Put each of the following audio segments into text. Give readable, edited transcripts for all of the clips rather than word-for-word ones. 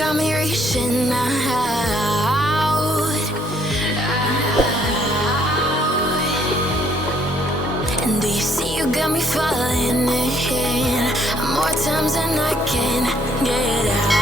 got me reaching out. And do you see you got me falling in more times than I can get out.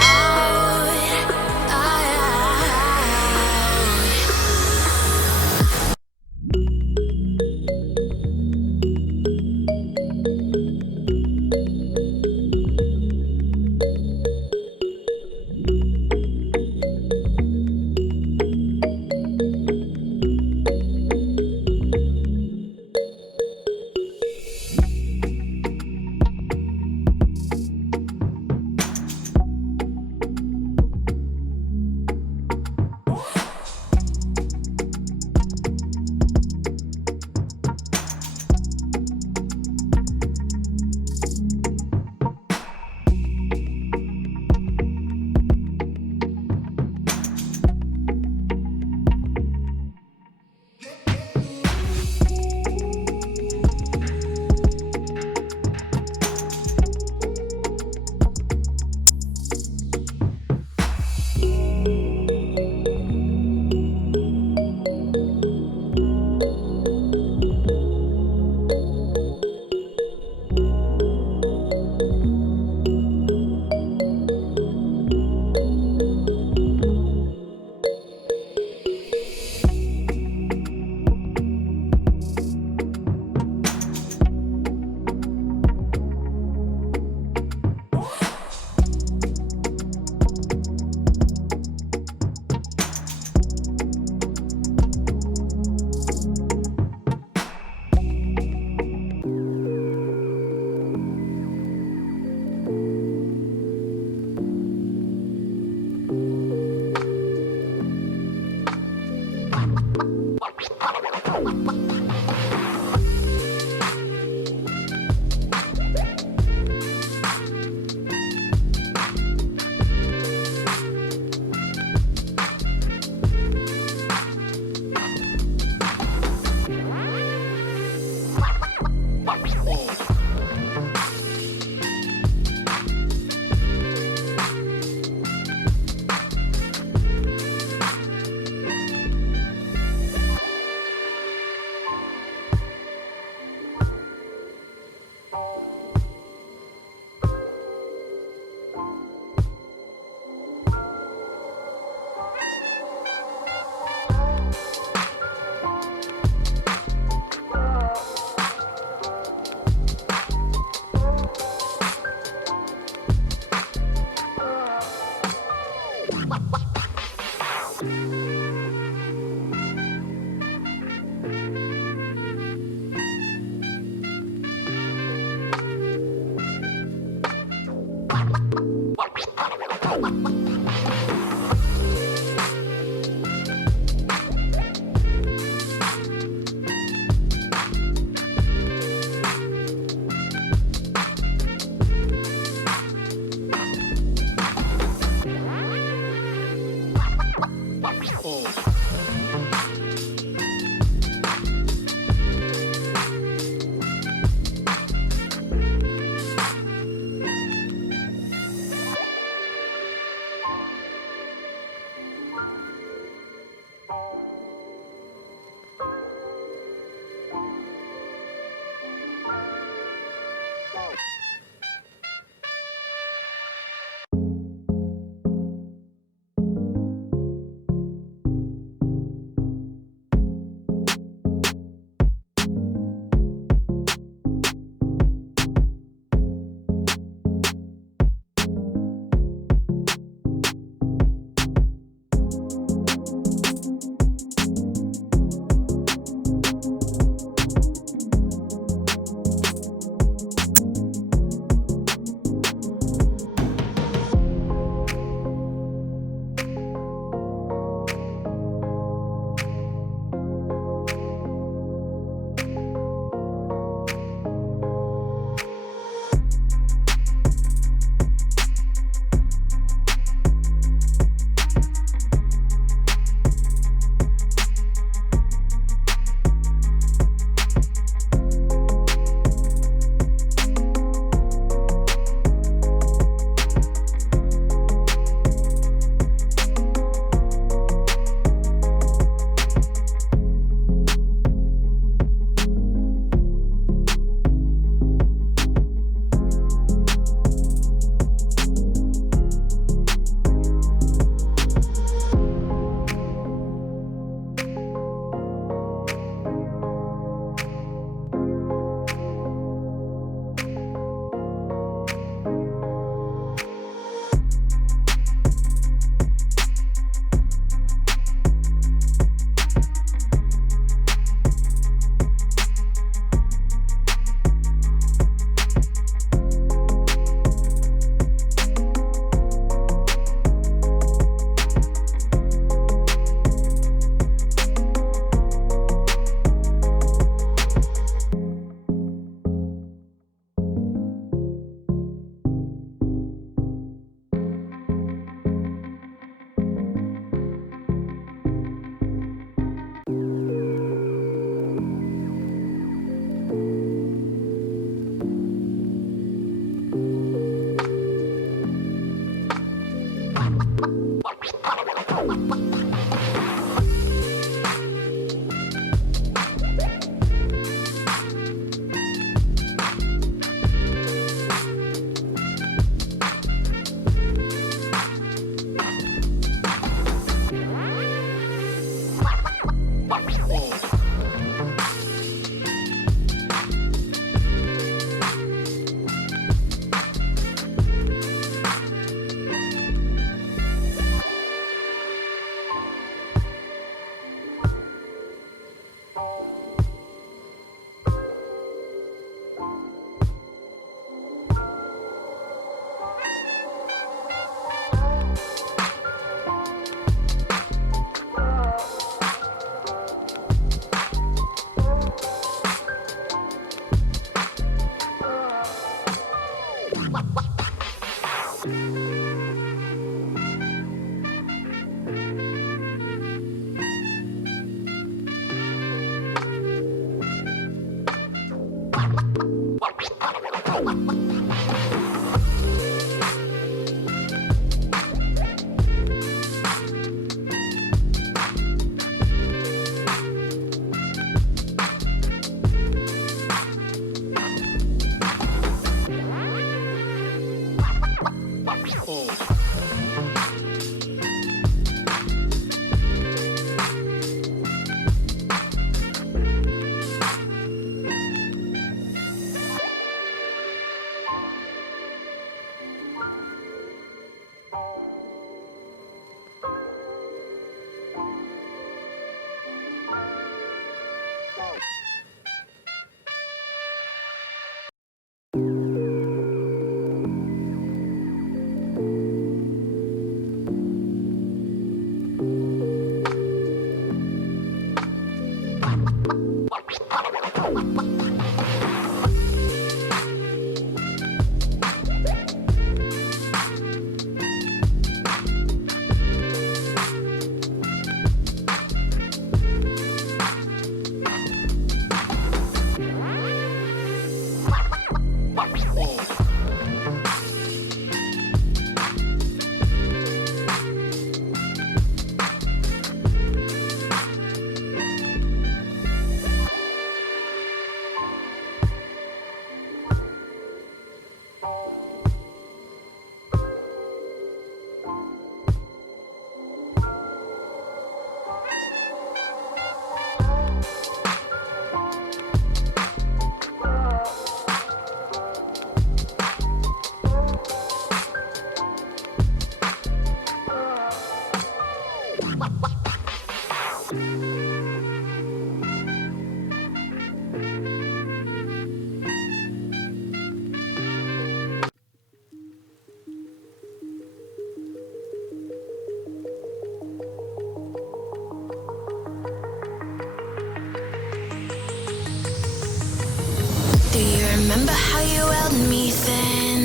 you held me then.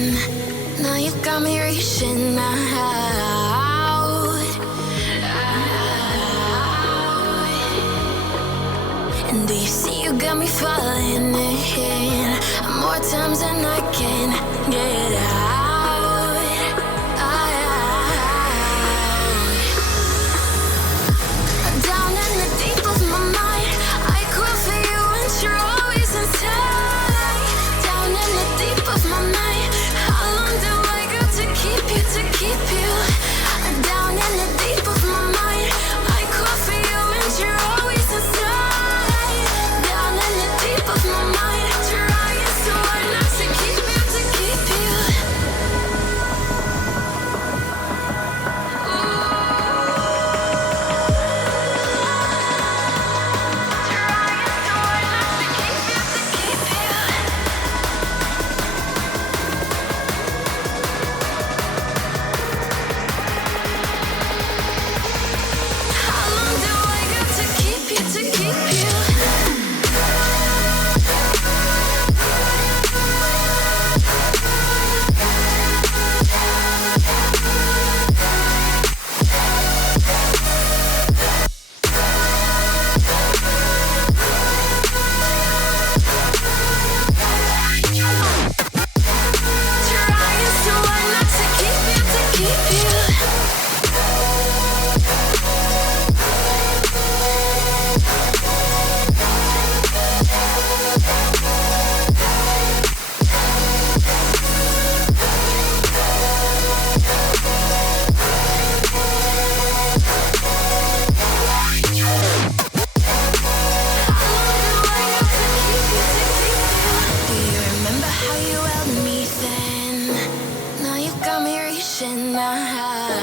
Now you got me reaching out. And do you see you got me falling in more times than I can get out. Down in the deep of my mind, I crawl for you and you're always inside. Down in the deep of my mind, how long do I got to keep you, to keep you? Down in the deep of my mind, I crawl for you and you're always inside. Down in the deep of my mind, trying so hard not to keep you, to keep you. How long do I got to keep you, to keep you? Trying so hard not to keep you, to keep you. Do you remember how you held me then? Now you got me reaching out.